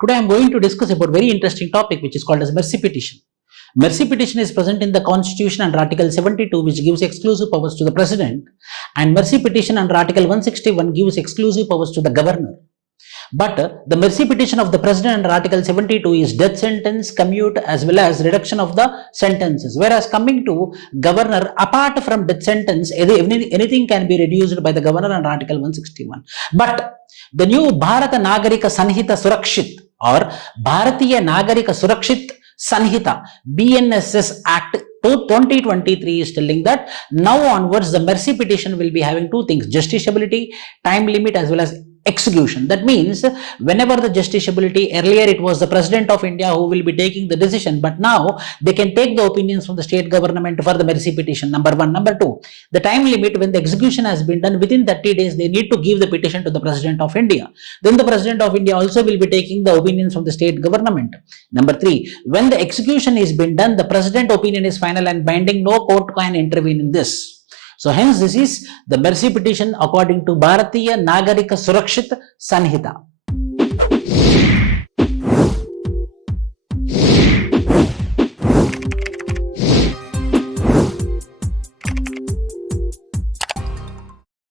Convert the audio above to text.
Today I am going to discuss about very interesting topic which is called as mercy petition. Mercy petition is present in the Constitution under Article 72, which gives exclusive powers to the President, and mercy petition under Article 161 gives exclusive powers to the Governor. But the mercy petition of the President under Article 72 is death sentence, commute, as well as reduction of the sentences. Whereas coming to Governor, apart from death sentence, anything can be reduced by the Governor under Article 161. But the new Bharata Nagarika Sanhita Surakshit or Bharatiya Nagarika Surakshit Sanhita BNSS Act 2023 is telling that now onwards the mercy petition will be having two things: justiciability, time limit, as well as execution. That means whenever the justiciability, earlier it was the President of India who will be taking the decision, but now they can take the opinions from the state government for the mercy petition, number one. Number two, the time limit, when the execution has been done within 30 days, they need to give the petition to the President of India. Then the President of India also will be taking the opinions from the state government. Number three, when the execution is been done, the President opinion is final and binding, no court can intervene in this. So hence this is the mercy petition according to Bharatiya Nagarika Surakshit Sanhita.